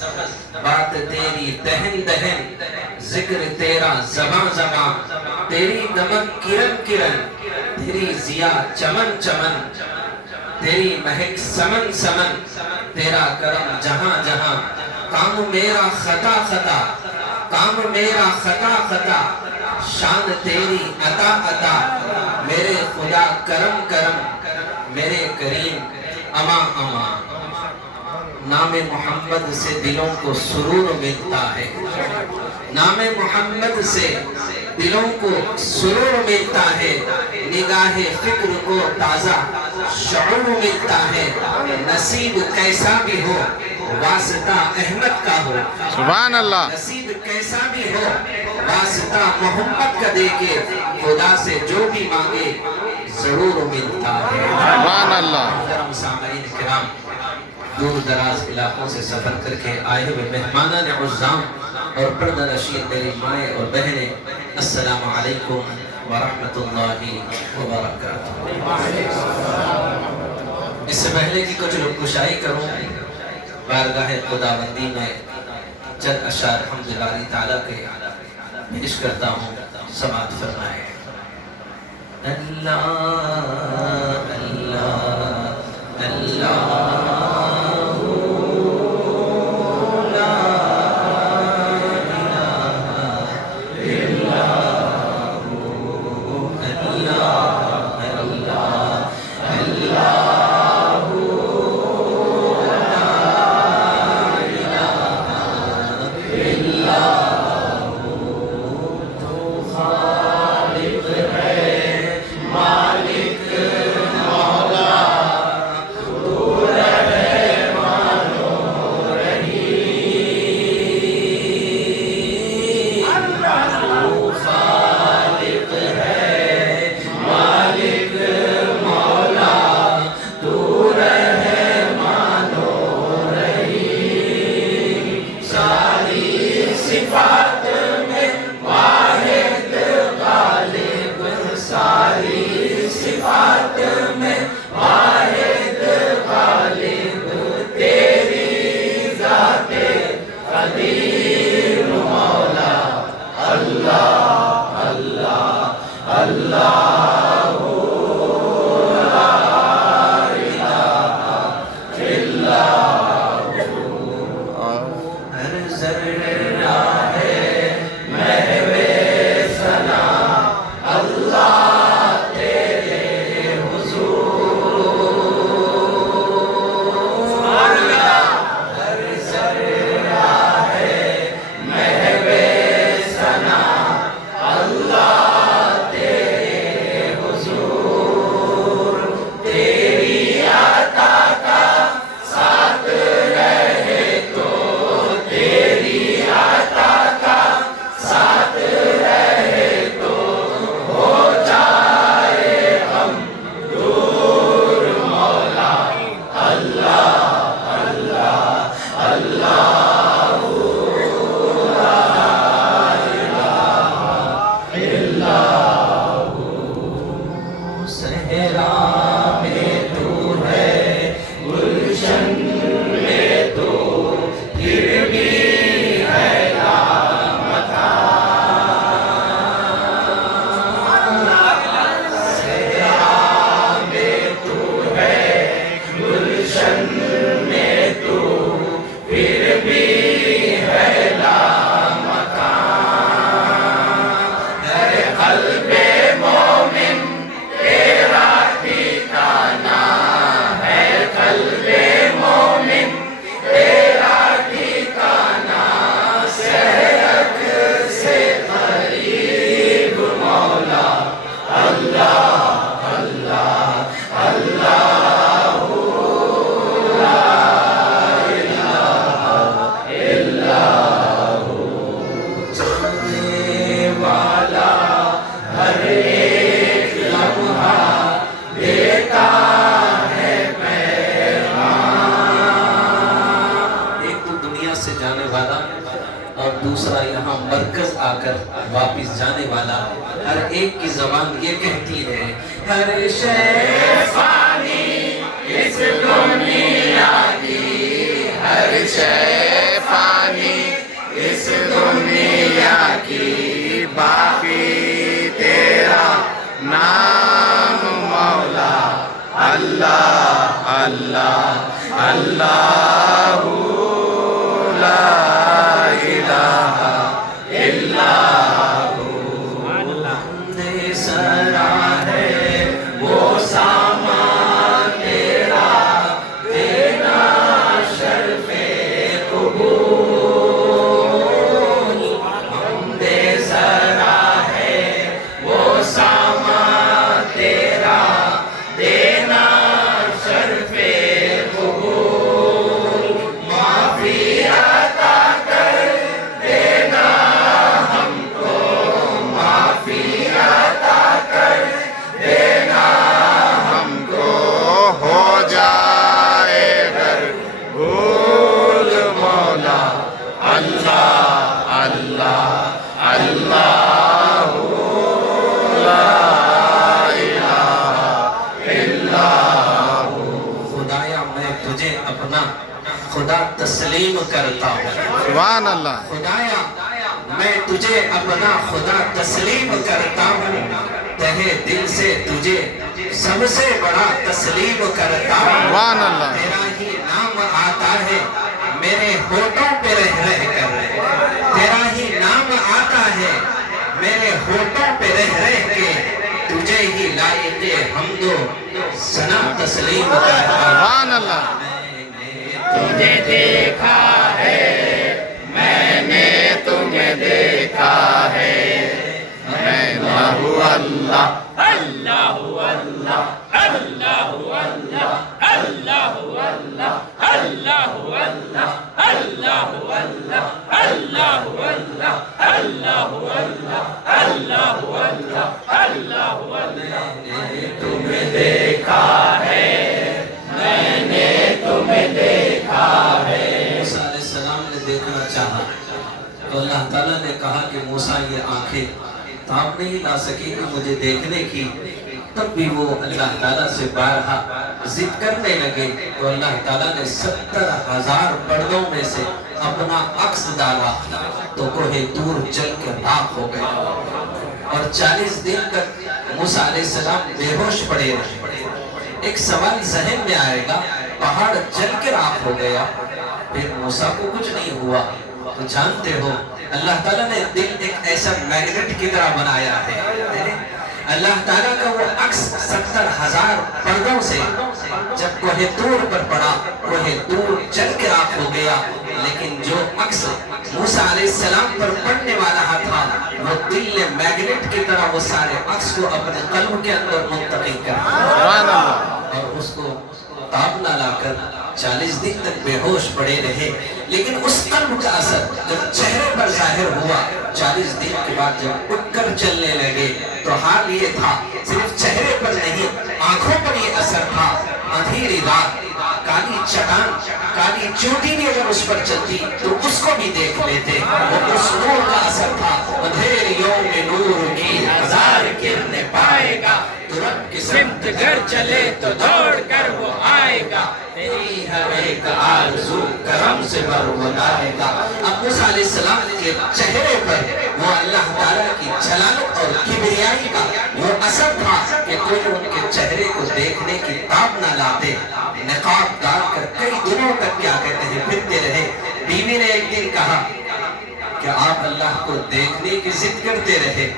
بات تیری دہن دہن، ذکر تیرا زباں زباں، تیری نمک کرن کرن، تیری ضیا چمن چمن، تیری مہک سمن سمن، تیرا کرم جہاں جہاں، کام میرا خطا خطا، کام میرا خطا خطا، شان تیری عطا عطا، میرے خدا کرم کرم، میرے کریم اما اما۔ نام محمد سے دلوں کو سرور ملتا ہے، نام محمد سے دلوں کو سرور ملتا ہے، نگاہ فکر کو تازہ شعور ملتا ہے، نصیب کیسا بھی ہو واسطہ احمد کا ہو، سبحان اللہ۔ نصیب کیسا بھی ہو واسطہ محمد کا دے کے، خدا سے جو بھی مانگے ضرور ملتا ہے۔ سبحان اللہ۔ محترم سامعین کرام، دور دراز علاقوں سے سفر کر کے آئے ہوئے مہمانان عزام اور پردہ نشین میری مائیں اور بہنیں، السلام علیکم ورحمۃ اللہ وبرکاتہ۔ اس سے پہلے کی کچھ گشائی کروں، بارگاہ خداوندی میں چند اشعار حمد باری تعالیٰ کے پیش کرتا ہوں، سماعت فرمائے۔ اللہ اللہ اللہ دوسرا یہاں مرکز آ کر واپس جانے والا، ہر ایک کی زبان یہ کہتی ہے ہر شے فانی اس دنیا کی، ہر شے اللہ اللہ اللہ لا الہ الا دے سرا ہے وہ سامان تیرا دینا شرف قبول ہم دے سرا ہے وہ سامان تیرا دینا شرف قبول معافی عطا کر دینا ہم کو معافی عطا کر دینا ہم کو ہو جائے گر بھول مولا اللہ اللہ اللہ لا الہ الا خدایا میں تجھے اپنا خدا تسلیم کرتا ہوں سبحان اللہ خدایا میں تجھے اپنا خدا تسلیم کرتا ہوں تہے دل سے تجھے سب سے بڑا تسلیم کرتا ہوں سبحان اللہ تیرا ہی نام آتا ہے میرے ہونٹوں پہ رہ رہ کر تیرا ہی نام آتا ہے میرے ہونٹوں پہ رہ رہ کے تجھے ہی لائق حمد و ثنا تسلیم کرتا ہوں سبحان اللہ تجھے دیکھا ہے میں نے تمہیں دیکھا ہے میں لہو اللہ تمہیں دیکھا ہے میں نے تمہیں دیکھا ہے موسیٰ علیہ السلام نے دیکھنا چاہا تو اللہ تعالیٰ نے کہا کہ موسیٰ یہ آنکھیں تاب نہیں لا سکے کہ مجھے دیکھنے کی تب بھی وہ اللہ تعالیٰ سے بارہا ضد کرنے لگے تو اللہ تعالیٰ نے 70,000 پردوں میں سے اپنا عکس ڈالا تو کوہ طور جل کے راکھ ہو گئے اور 40 دن تک موسیٰ علیہ السلام بے ہوش پڑے رہے ایک سوال ذہن میں آئے گا پہاڑ جل کے راکھ ہو گیا پھر موسیٰ کو کچھ نہیں ہوا تو جانتے ہو اللہ تعالیٰ نے دل ایک ایسا میگنیٹ کی طرح بنایا ہے اللہ تعالیٰ کا وہ عکس 70,000 پردوں سے جب کوہ طور پر پڑا کوہ طور جل کے راکھ ہو گیا لیکن جو عکس موسیٰ علیہ السلام پر پڑنے والا تھا وہ دل نے میگنیٹ کی طرح وہ سارے عکس کو اپنے قلب کے اندر منتقل کر سبحان اللہ اور اس کو تاب نہ لا کر 40 دن تک بے ہوش پڑے رہے لیکن اس قلب کا اثر جب چہرے پر ظاہر ہوا 40 دن کے بعد جب اٹھ کر چلنے لگے تو حال یہ تھا صرف چہرے پر نہیں آنکھوں پر یہ اثر تھا اندھیری رات کالی چٹان کالی چوٹی بھی اگر اس پر چلتی تو اس کو بھی دیکھ لیتے وہ اس نور کا اثر تھا اندھیریوں میں نور کی 1000 کرنیں پائے گا تو رب کی سمت گر چلے تو دوڑ کر وہ آئے گا تیری ہر ایک آرزو کرم سے برولائے گا اب موسیٰ علیہ السلام کے چہرے پر وہ اللہ تعالیٰ کی جلالت اور کبریائی کا وہ اثر تھا کہ کوئی ان کے چہرے کو دیکھنے کی تاب نہ لاتے نقاب ڈال کر کئی دنوں تک کیا کہتے ہیں پھرتے رہے بیوی نے ایک دن کہا کہ آپ اللہ کو دیکھنے کی ضد کرتے رہے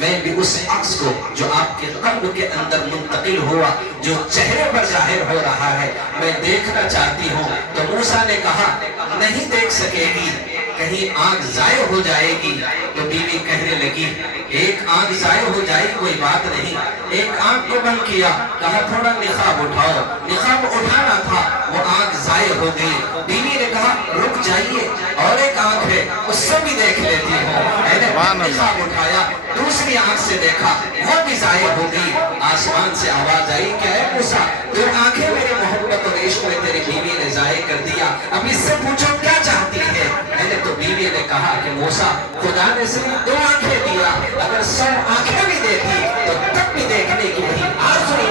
میں بھی اس عکس کو جو آپ کے قلب کے اندر منتقل ہوا جو چہرے پر ظاہر ہو رہا ہے میں دیکھنا چاہتی ہوں تو موسیٰ نے کہا نہیں دیکھ سکے گی کہیں آنکھ ضائع ہو جائے گی تو بیوی کہنے لگی ایک آنکھ ضائع ہو جائے کوئی بات نہیں ایک آنکھ کو بند کیا کہا تھوڑا نقاب اٹھاؤ نقاب اٹھانا تھا وہ آنکھ ضائع ہو گئی بیوی نے کہا رک جائیے اور ایک آنکھ ہے اس سے بھی دیکھ لیتی ہوں میں نے نقاب اٹھایا دوسری آنکھ سے دیکھا وہ بھی ضائع ہو گئی آسمان سے آواز آئی کہ اے موسیٰ تو آنکھیں میری محبت اور عشق میں تیری بیوی نے ضائع کر دیا اب اس سے پوچھو کیا چاہتی ہے میں نے تو بیوی نے کہا کہ موسیٰ خدا نے صرف 2 آنکھیں دیا اگر 100 آنکھیں بھی دیتی تو تب بھی دیکھنے کی وہی آرزو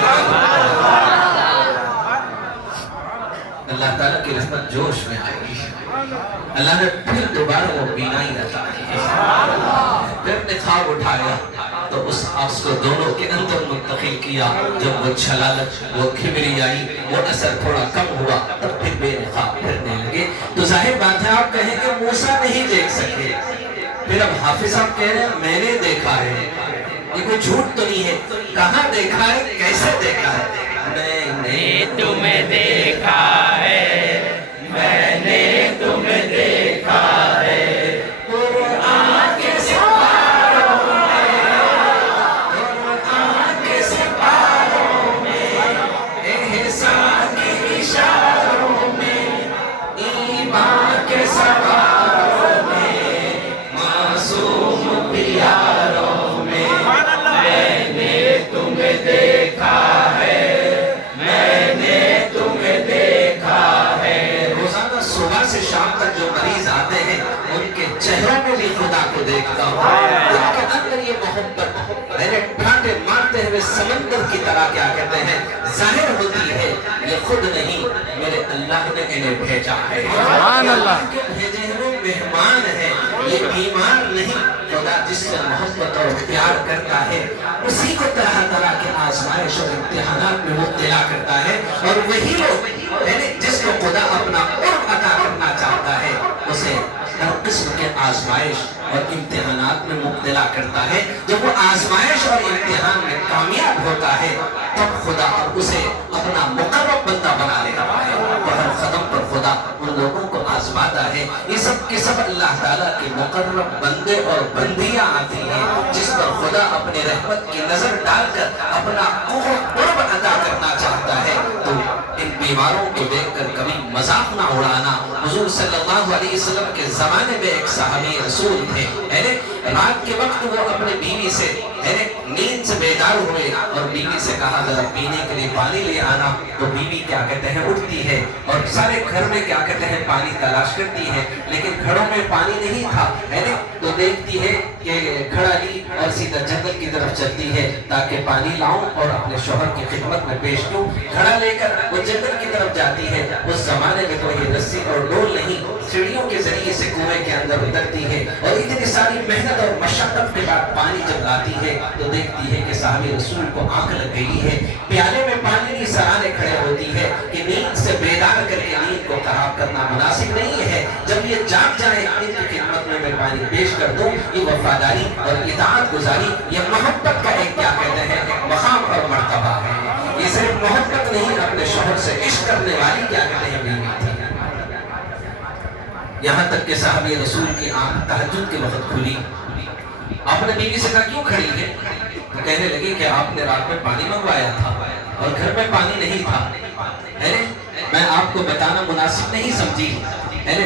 اللہ تعالیٰ کی رحمت جوش میں آئی اللہ نے پھر دوبارہ وہ بینائی عطا کی، پھر نے خواب اٹھایا تو اس عکس کو دونوں کے اندر منتقل کیا. جب وہ چھلالت، وہ کبریائی، وہ اثر تھوڑا کم ہوا تب پھر بے نقاب پھرنے لگے. تو ظاہر بات ہے آپ کہیں کہ موسیٰ نہیں دیکھ سکے. پھر اب حافظ صاحب کہہ رہے ہیں میں نے دیکھا ہے. یہ کوئی جھوٹ تو نہیں ہے. کہاں دیکھا ہے، کیسے دیکھا ہے؟ میں نے تمہیں دیکھا ہے، میں نے تمہیں دیکھا ہے، قرآن کے سپاروں میں، قرآن کے سپاروں میں، احسان کے اشاروں میں، ایمان کے سواروں میں، معصوم پیاروں میں، میں نے تمہیں دیکھا ہے، میں نے تمہیں دیکھا ہے. روزانہ صبح سے شام تک جو مریض آتے ہیں ان کے چہروں میں بھی خدا کو دیکھتا ہوں. ان کے اندر یہ محبت میرے ڈھانڈے مارتے ہوئے سمندر کی طرح کیا کہتے ہیں ظاہر ہوتی ہے. یہ خود نہیں، میرے اللہ نے انہیں بھیجا ہے. سبحان اللہ. کے بھیجے ہوئے مہمان ہیں، یہ بیمار نہیں. خدا جس سے محبت اور پیار کرتا ہے اسی کو طرح طرح کے آزمائش اور امتحانات میں مبتلا کرتا ہے. اور وہی لوگ جس کو خدا اپنا قرب عطا کرنا چاہتا ہے اسے ہر قسم کے آزمائش اور امتحانات میں مبتلا کرتا ہے. جب وہ آزمائش اور امتحان میں کامیاب ہوتا ہے تب خدا اور اسے اپنا مقرب بندہ بنا لیتا ہے. تو ہر قدم پر خدا ان لوگوں کو آزماتا ہے. یہ سب کے سب اللہ تعالیٰ کے مقرب بندے اور بندیاں آتی ہیں جس پر خدا اپنے رحمت کی نظر ڈال کر اپنا قرب عطا کرنا چاہتا ہے. تو ان بیماروں کو دیکھ کر کبھی مذاق نہ اڑانا. حضور صلی اللہ علیہ وسلم کے زمانے میں ایک صحابی رسول تھے، رات کے وقت وہ اپنے بیوی سے نیند سے بیدار ہوئے اور بیوی سے کہا ذرا پینے کے لیے پانی لے آنا. تو بیوی کیا کہتے ہیں اٹھتی ہے اور سارے گھر میں کیا کہتے ہیں پانی تلاش کرتی ہے، لیکن گھروں میں پانی نہیں تھا. تو دیکھتی ہے کہ گھڑا لی اور سیدھا جنگل کی طرف چلتی ہے تاکہ پانی لاؤں اور اپنے شوہر کی خدمت میں پیش کیوں. گھڑا لے کر وہ جنگل کی طرف جاتی ہے. اس زمانے میں تو یہ رسی اور ڈول نہیں، سیڑھیوں کے ذریعے سے کنویں کے اندر اترتی ہے اور اتنی ساری محنت اور مشقت کے بعد پانی جب لاتی ہے تو دیکھتی ہے کہ صحابی رسول کو آنکھ لگ گئی ہے. پیالے میں پانی نہیں سرانے کھڑے ہوتی ہے کہ نیند سے بیدار کر کے نیند کو خراب کرنا مناسب نہیں ہے. جب یہ جاگ جائے ان کی خدمت میں پانی پیش کر دوں. یہ وفاداری اور اطاعت گزاری، یہ محبت کا ایک کیا کہتے ہیں ایک مقام اور مرتبہ ہے. یہ صرف محبت نہیں، اپنے شوہر سے عشق کرنے والی کیا کہتے ہیں بیوی تھی. یہاں تک کہ صحابی رسول کی آنکھ تہجد کے وقت کھلی. آپ نے بیوی سے کہا کیوں کھڑی ہے؟ کہنے لگی کہ آپ نے رات میں پانی منگوایا تھا اور گھر میں پانی نہیں تھا. میں آپ کو بتانا مناسب نہیں سمجھی.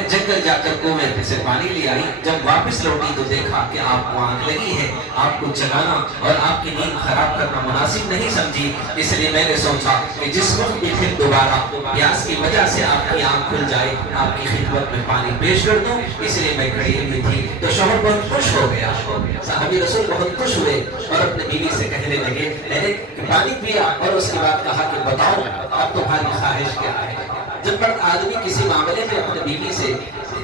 جنگل جا کر کنویں سے پانی لے آئی. جب واپس لوٹی تو دیکھا کہ آپ کو آنکھ لگی ہے. آپ کو جگانا اور آپ کی نیند خراب کرنا مناسب نہیں سمجھی. اس لیے میں نے سوچا کہ جس وقت بھی پھر دوبارہ پیاس کی وجہ سے آپ کی آنکھ کھل جائے آپ کی خدمت میں پانی پیش کر دوں، اس لیے میں کھڑی ہوئی تھی. تو شوہر بہت خوش ہو گیا. صحابی رسول بہت خوش ہوئے اور اپنے بیوی سے کہنے لگے میں نے پانی پیا اور اس کے بعد کہا کہ بتاؤ اب تمہاری خواہش کیا ہے. جب مرد آدمی کسی معاملے میں اپنے بیوی سے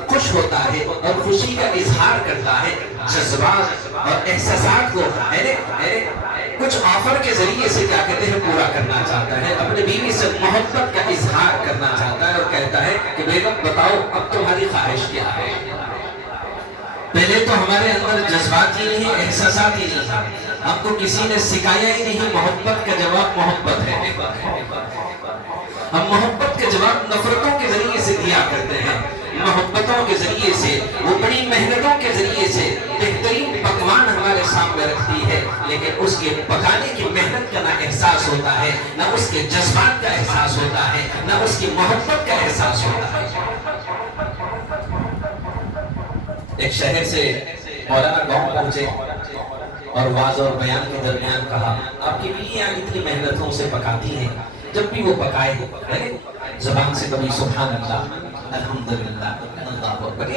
خوش ہوتا ہے اور خوشی کا اظہار کرتا ہے، جذبات اور احساسات کو کچھ آفر کے ذریعے سے کیا کہتے ہیں پورا کرنا چاہتا ہے، اپنے بیوی سے محبت کا اظہار کرنا چاہتا ہے اور کہتا ہے کہ بیگم بتاؤ اب تمہاری خواہش کیا ہے. پہلے تو ہمارے اندر جذبات ہی نہیں، احساسات ہی نہیں. ہم کو کسی نے سکھایا ہی نہیں محبت کا جواب محبت ہے. ہم محبت کے جواب نفرتوں کے ذریعے سے دیا کرتے ہیں. محبتوں کے ذریعے سے، وہ بڑی محنتوں کے ذریعے سے بہترین پکوان ہمارے سامنے رکھتی ہے، لیکن اس کے پکانے کی محنت کا نہ احساس ہوتا ہے، نہ اس کے جذبات کا احساس ہوتا ہے، نہ اس کی محبت کا احساس ہوتا ہے. ایک شہر سے مولانا گاؤں پہنچے اور واز اور بیان کے درمیان کہا آپ کی بیویاں اتنی محنتوں سے پکاتی ہیں، جب بھی وہ پکائے زبان سے کبھی سبحان اللہ الحمدللہ اللہ اکبر،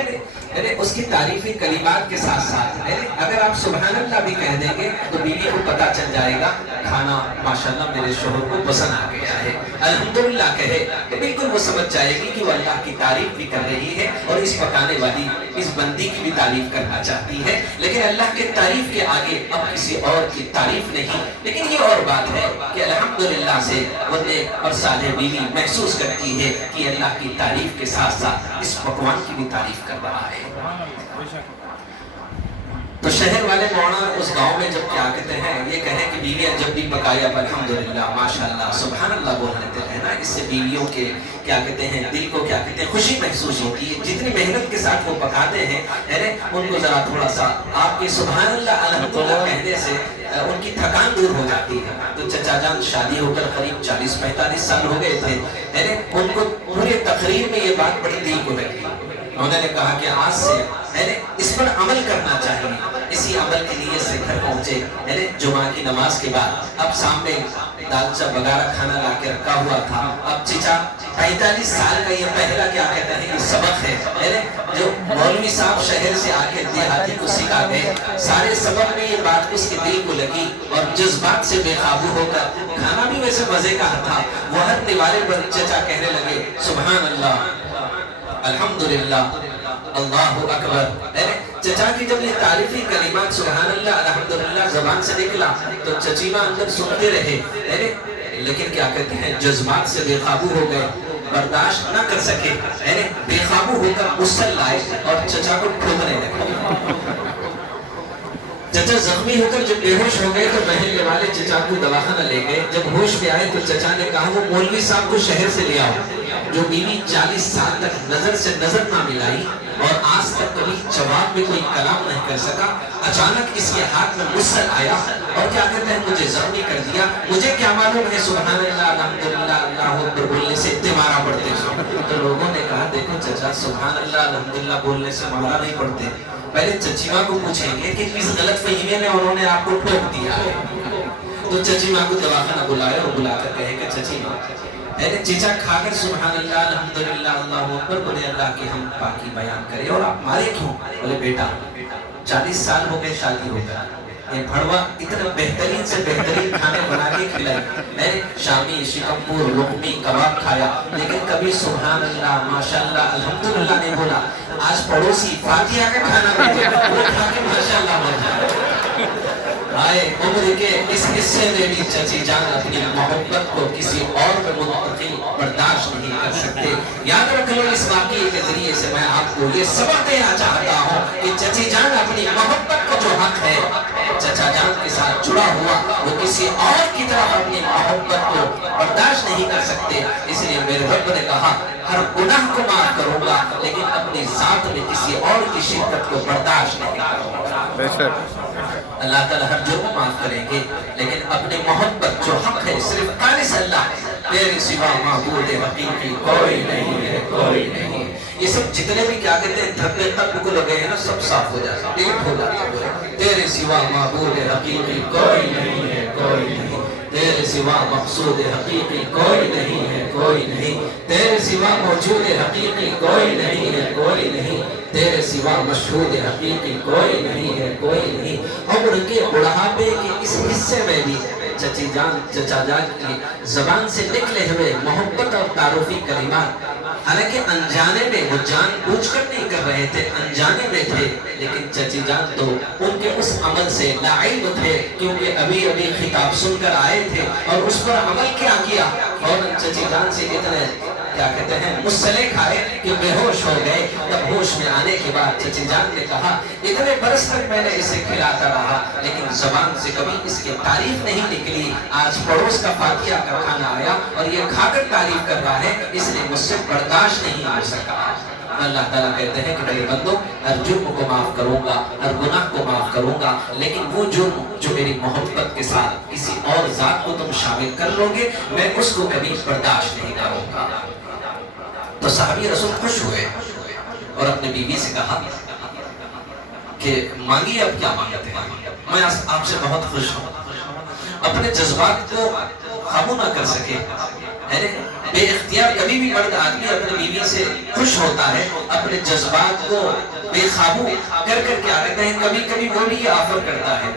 اس کی تعریفی کلمات کے ساتھ ساتھ اگر آپ سبحان اللہ بھی کہہ دیں گے تو بیوی کو پتہ چل جائے گا کھانا ماشاءاللہ میرے شوہر کو پسند آ گیا ہے، الحمدللہ کہے تو بالکل وہ سمجھ جائے گی کہ وہ اللہ کی تعریف بھی کر رہی ہے اور اس پکانے والی اس بندی کی بھی تعریف کرنا چاہتی ہے، لیکن اللہ کے تعریف کے آگے اب کسی اور کی تعریف نہیں۔ لیکن یہ اور بات ہے کہ الحمدللہ سے وہ نیک اور صالح بیوی محسوس کرتی ہے کہ اللہ کی تعریف کے ساتھ ساتھ اس پکوان کی بھی تعریف کر رہا ہے۔ تو شہر والے مولانا اس گاؤں میں جب کیا کہتے ہیں یہ کہیں کہ بیویاں جب بھی پکائی اب الحمدللہ ماشاءاللہ سبحان اللہ بول لیتے ہیں نا، اس سے بیویوں کے کیا کہتے ہیں دل کو کیا کہتے ہیں خوشی محسوس ہوتی ہے، جتنی محنت کے ساتھ وہ پکاتے ہیں ان کو ذرا تھوڑا سا آپ کے سبحان اللہ الحمدللہ کہنے سے ان کی تھکان دور ہو جاتی ہے۔ تو چچا جان شادی ہو کر قریب 40-45 سال ہو گئے تھے، ان کو پورے تقریر میں یہ بات بڑی دل کو لگی، انہوں نے کہا کہ آج سے اس پر عمل کرنا چاہیے۔ اسی عمل کے لیے سے گھر پہنچے جمعہ کی نماز کے بعد، اب سامنے دالچا بگارہ کھانا لا کے رکھا ہوا تھا، اب چچا 45 سال کا یہ پہلا کیا کہتے ہیں یہ سبق ہے جو مولوی صاحب شہر سے آ کے دیہاتی کو سکھا گئے، سارے سبق میں یہ بات اس کے دل کو لگی اور جذبات سے بے قابو ہو کر کھانا بھی ویسے مزے کا تھا، وہ ہر نوالے پر چچا کہنے لگے سبحان اللہ الحمدللہ اللہ اکبر۔ چچا کی جب یہ تعریفی کلمات سبحان اللہ الحمدللہ زبان سے نکلا تو چچیمہ اندر سنتے رہے، لیکن کیا کہتے ہیں جذبات سے بے قابو ہو گئے، برداشت نہ کر سکے، بے قابو ہو کر مسل لائے اور چچا کو ٹھوکنے لگے۔ چچا زخمی ہو کر جب بے ہوش ہو گئے تو محلے والے چچا کو دواخانہ لے گئے، جب ہوش میں آئے تو چچا نے کہا وہ مولوی صاحب کو شہر سے لے آؤ جو بیوی 40 سال تک نظر سے نظر نہ ملائی اور آج تک کبھی جواب میں کوئی کلام نہیں کر سکا، اچانک اس کے ہاتھ میں مسل آیا اور کیا کہتے ہیں مجھے زخمی کر دیا، مجھے کیا معلوم ہے سبحان اللہ الحمدللہ اللہ اکبر بولنے سے تمہارا پڑھتے ہیں۔ تو لوگوں نے کہا دیکھو چچا سبحان اللہ الحمدللہ بولنے سے مارا نہیں پڑھتے، پہلے چچیمہ کو پوچھیں گے کہ کس غلط فہمی میں انہوں نے آپ کو ٹھوک دیا ہے۔ تو چچیمہ کو دواخانہ بلائے اور بلا کر کہے کہ چچیمہ چچا کھا کر سبحان اللہ الحمدللہ اللہ اکبر بولے اللہ کی ہم پاکی بیان کرے اور آپ مارے کیوں؟ بولے بیٹا 40 سال ہو گئے شادی ہو گیا، یہ بھڑوا اتنا بہترین سے بہترین کھانے بنا کے کھلائے، میں نے شامی شکمپور لقمی کباب کھایا لیکن کبھی سبحان اللہ ماشاءاللہ الحمدللہ نہیں بولا۔ آج پڑوسی فاتحہ کا کھانا بھی وہ کھا کے ماشاءاللہ بول جائے۔ آئے عمر کے اس حصے میں بھی چچی جان اپنی محبت کو کسی اور میں منتقل برداشت نہیں کر سکتے۔ یاد رکھ لو اس واقعے کے ذریعے سے میں آپ کو یہ سبق دینا چاہتا ہوں کہ چچی جان اپنی محبت کا جو حق ہے چچا جان کے ساتھ جڑا ہوا وہ کسی اور کی طرف اپنی محبت کو برداشت نہیں کر سکتے، اس لیے میرے رب نے کہا ہر گناہ کو معاف کروں گا لیکن اپنی ذات میں کسی اور کی شرکت کو برداشت نہیں کروں گا۔ اللہ تعالیٰ ہر جرم معاف کریں گے لیکن اپنے محبت جو حق ہے صرف خالص اللہ تیرے سوا معبود حقیقی کوئی نہیں ہے، کوئی نہیں۔ یہ سب جتنے بھی کیا کہتے ہیں دھکے تک کو لگے ہیں نا سب صاف ہو جاتا ہے، ڈیٹ ہو جاتا ہے۔ تیرے سوا معبود حقیقی کوئی نہیں ہے، کوئی نہیں۔ تیرے سوا مقصود حقیقی کوئی نہیں ہے، کوئی نہیں۔ تیرے سوا موجود حقیقی کوئی نہیں ہے، کوئی نہیں۔ تیرے سوا مشہود حقیقی کوئی نہیں ہے، کوئی نہیں۔ عمر کے بڑھاپے کے اس حصے میں بھی چچی جان چچا جان کی زبان سے نکلے ہوئے محبت اور تعارفی کلمات حالانکہ انجانے میں وہ جان بوجھ کر نہیں کر رہے تھے، انجانے میں تھے، لیکن چچی جان تو ان کے اس عمل سے لاعلم تھے کیونکہ ابھی ابھی خطاب سن کر آئے تھے اور اس پر عمل کیا اور چچی جان سے اتنے کیا کہتے ہیں مسلے کھائے کہ بے ہوش ہو گئے۔ تب ہوش میں آنے کے بعد چچی جان نے کہا اتنے برس تک میں نے اسے کھلاتا رہا لیکن زبان سے کبھی اس کی تعریف نہیں نکلی، آج پڑوس کا فاتحہ کا کھانا آیا اور یہ کھا کر تعریف کر رہا ہے اس لیے مجھ سے برداشت نہیں ہو سکا۔ اللہ تعالیٰ کہتے ہیں کہ میرے بندوں ہر جرم کو معاف کروں گا، ہر گناہ کو معاف کروں گا لیکن وہ جرم جو میری محبت کے ساتھ کسی اور ذات کو تم شامل کر لو گے میں اس کو کبھی برداشت نہیں کروں گا۔ تو صحابی رسول خوش ہوئے اور اپنے بیوی سے کہا کہ مانگیے اب کیا مانگتے ہیں، میں آپ سے بہت خوش ہوں۔ اپنے جذبات کو قابو نہ کر سکے، بے اختیار کبھی بھی مرد آدمی اپنے بیوی سے خوش ہوتا ہے، اپنے جذبات کو بے قابو کر کر کے آ رہتا ہے. کبھی کبھی وہ بھی آفر کرتا ہے